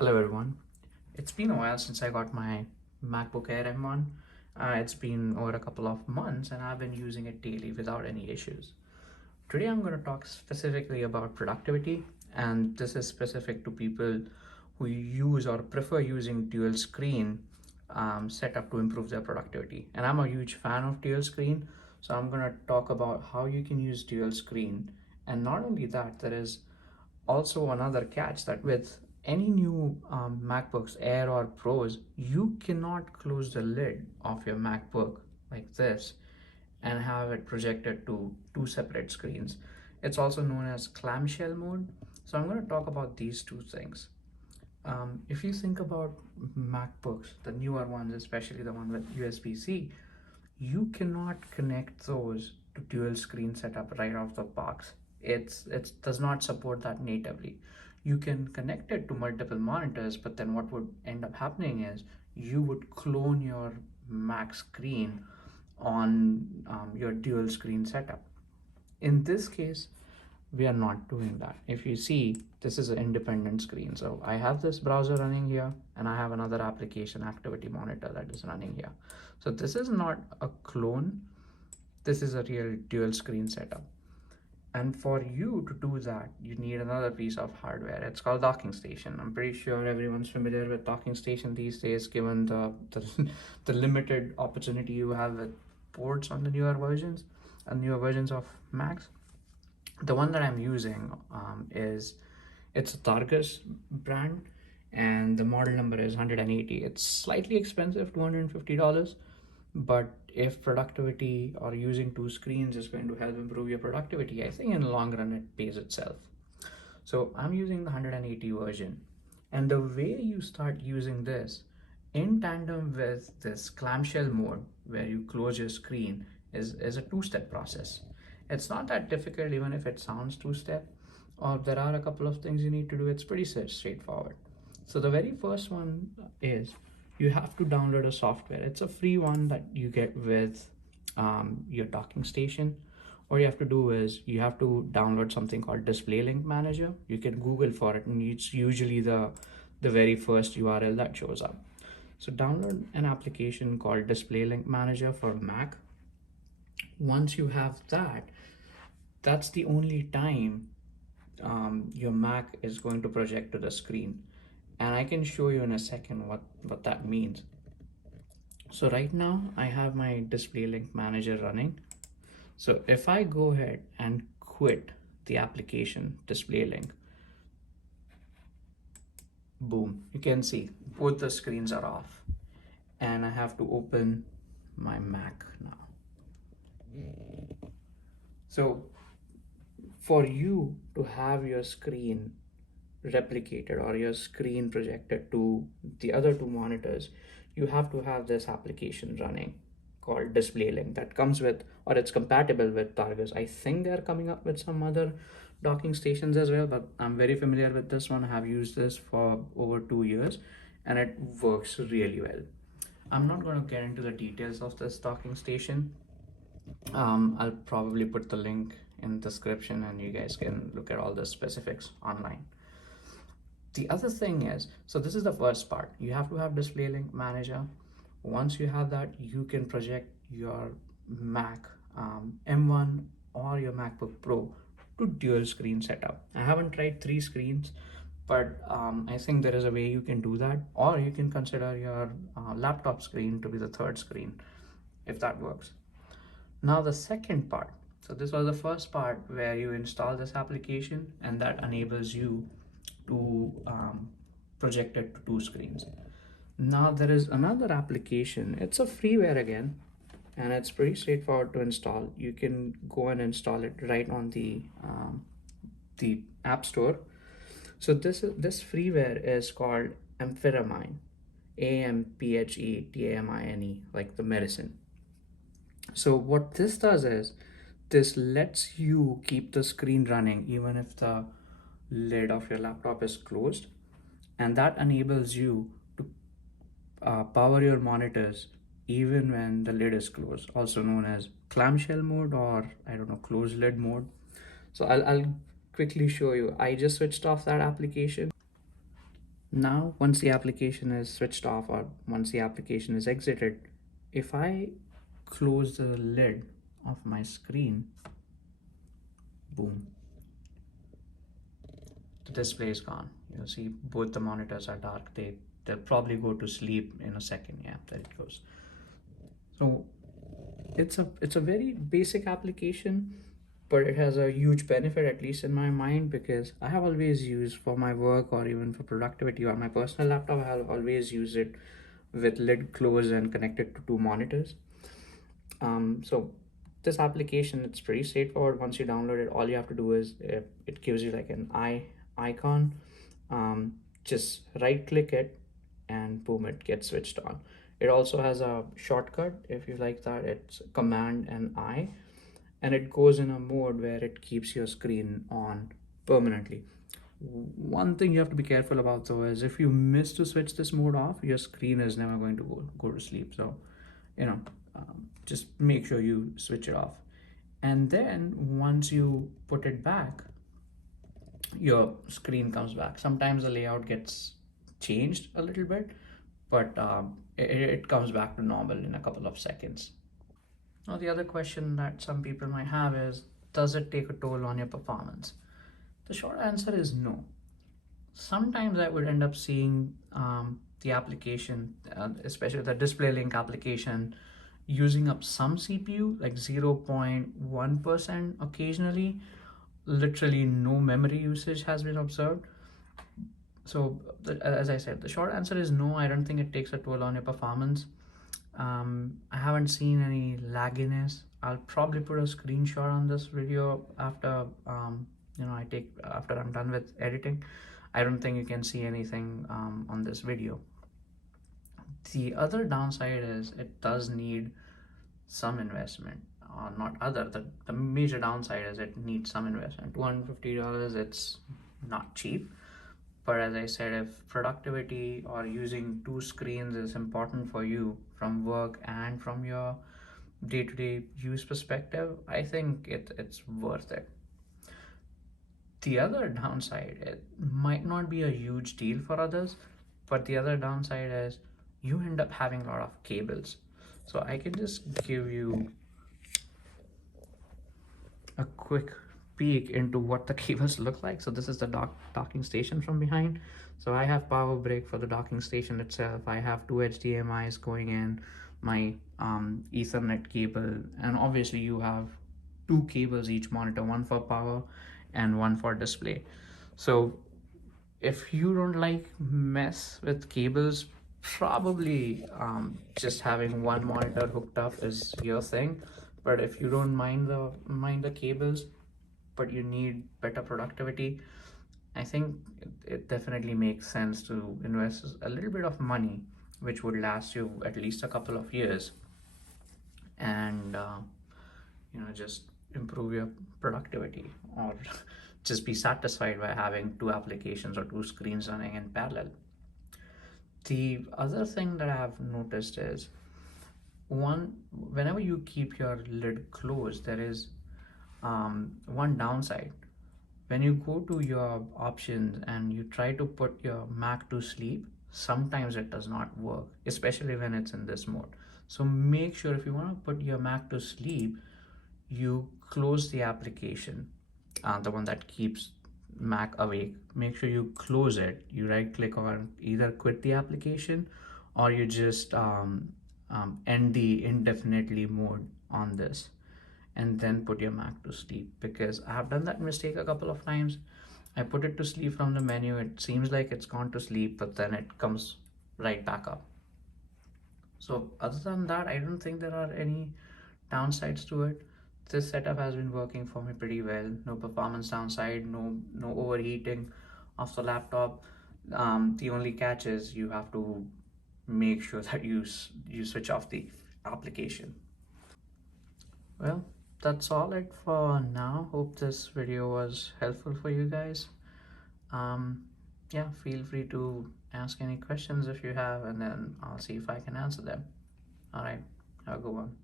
Hello everyone. It's been a while since I got my MacBook Air M1. It's been over a couple of months and I've been using it daily without any issues. Today I'm going to talk specifically about productivity, and this is specific to people who use or prefer using dual screen setup to improve their productivity. And I'm a huge fan of dual screen, so I'm going to talk about how you can use dual screen. And not only that, there is also another catch that with any new MacBooks Air or Pros, you cannot close the lid of your MacBook like this and have it projected to two separate screens. It's also known as clamshell mode. So I'm going to talk about these two things. If you think about MacBooks, the newer ones, especially the one with USB-C, you cannot connect those to dual screen setup right off the box. It does not support that natively. You can connect it to multiple monitors, but then what would end up happening is you would clone your Mac screen on your dual screen setup. In this case, we are not doing that. If you see, this is an independent screen. So I have this browser running here and I have another application activity monitor that is running here. So this is not a clone. This is a real dual screen setup. And for you to do that, you need another piece of hardware. It's called docking station. I'm pretty sure everyone's familiar with docking station these days, given the limited opportunity you have with ports on the newer versions and newer versions of Macs. The one that I'm using it's a Targus brand, and the model number is 180. It's slightly expensive, $250, but if productivity or using two screens is going to help improve your productivity, I think in the long run it pays itself. So I'm using the 180 version, and the way you start using this in tandem with this clamshell mode where you close your screen is a two-step process. It's not that difficult, even if it sounds two-step, or there are a couple of things you need to do. It's pretty straightforward. So the very first one is you have to download a software. It's a free one that you get with your docking station. What you have to do is you have to download something called Display Link Manager. You can Google for it, and it's usually the very first URL that shows up. So download an application called Display Link Manager for Mac. Once you have that, that's the only time your Mac is going to project to the screen. And I can show you in a second what that means. So right now I have my Display Link Manager running. So if I go ahead and quit the application Display Link, boom, you can see both the screens are off. And I have to open my Mac now. So for you to have your screen replicated or your screen projected to the other two monitors, you have to have this application running called Display Link that comes with, or it's compatible with Targus. I think they're coming up with some other docking stations as well, but I'm very familiar with this one. I have used this for over 2 years and it works really well. I'm not going to get into the details of this docking station. I'll probably put the link in the description and you guys can look at all the specifics online. The other thing is, so this is the first part. You have to have Display Link Manager. Once you have that, you can project your Mac M1 or your MacBook Pro to dual screen setup. I haven't tried 3 screens, but I think there is a way you can do that, or you can consider your laptop screen to be the third screen, if that works. Now the second part. So this was the first part where you install this application and that enables you to project it to 2 screens. Now there is another application. It's a freeware again, and it's pretty straightforward to install. You can go and install it right on the App Store. So this freeware is called Amphetamine, Amphetamine, like the medicine. So what this does is this lets you keep the screen running even if the lid of your laptop is closed, and that enables you to power your monitors even when the lid is closed, also known as clamshell mode, or I don't know, closed lid mode. So I'll quickly show you. I just switched off that application. Now, once the application is switched off or once the application is exited, if I close the lid of my screen, boom, the display is gone. You'll see both the monitors are dark. They'll probably go to sleep in a second. Yeah, there it goes. So it's a very basic application, but it has a huge benefit, at least in my mind, because I have always used for my work or even for productivity on my personal laptop. I have always used it with lid closed and connected to two monitors. So this application, it's pretty straightforward. Once you download it, all you have to do is it gives you like an eye icon. Just right click it and boom, it gets switched on. It also has a shortcut if you like that. It's Command and I, and it goes in a mode where it keeps your screen on permanently. One thing you have to be careful about though is if you miss to switch this mode off, your screen is never going to go to sleep. So, you know, just make sure you switch it off. And then once you put it back, your screen comes back. Sometimes the layout gets changed a little bit, but it comes back to normal in a couple of seconds. Now, the other question that some people might have is, does it take a toll on your performance? The short answer is no. Sometimes I would end up seeing the application, especially the display link application, using up some CPU, like 0.1% occasionally. Literally no memory usage has been observed. So as I said, the short answer is no. I don't think it takes a toll on your performance. I haven't seen any lagginess. I'll probably put a screenshot on this video after after I'm done with editing. I don't think you can see anything on this video. The other downside is it does need some investment, or not other. The major downside is it needs some investment. $250, it's not cheap. But as I said, if productivity or using two screens is important for you from work and from your day-to-day use perspective, I think it's worth it. The other downside, it might not be a huge deal for others, but the other downside is you end up having a lot of cables. So I can just give you a quick peek into what the cables look like. So this is the docking station from behind. So I have power brick for the docking station itself. I have two HDMI's going in, my Ethernet cable, and obviously you have two cables each monitor, one for power and one for display. So if you don't like mess with cables, probably just having one monitor hooked up is your thing. But if you don't mind the cables, but you need better productivity, I think it definitely makes sense to invest a little bit of money, which would last you at least a couple of years, and just improve your productivity, or just be satisfied by having two applications or two screens running in parallel. The other thing that I have noticed is, whenever you keep your lid closed, there is one downside. When you go to your options and you try to put your Mac to sleep, sometimes it does not work, especially when it's in this mode. So make sure, if you want to put your Mac to sleep, you close the application, the one that keeps Mac awake. Make sure you close it. You right click on either quit the application, or you just end the indefinitely mode on this, and then put your Mac to sleep, because I have done that mistake a couple of times. I put it to sleep from the menu. It seems like it's gone to sleep, but then it comes right back up. So other than that, I don't think there are any downsides to it. This setup has been working for me pretty well. No performance downside, no overheating of the laptop. The only catch is you have to make sure that you switch off the application. Well, that's all it for now. Hope this video was helpful for you guys. Yeah, feel free to ask any questions if you have, and then I'll see if I can answer them. All right, have a good one.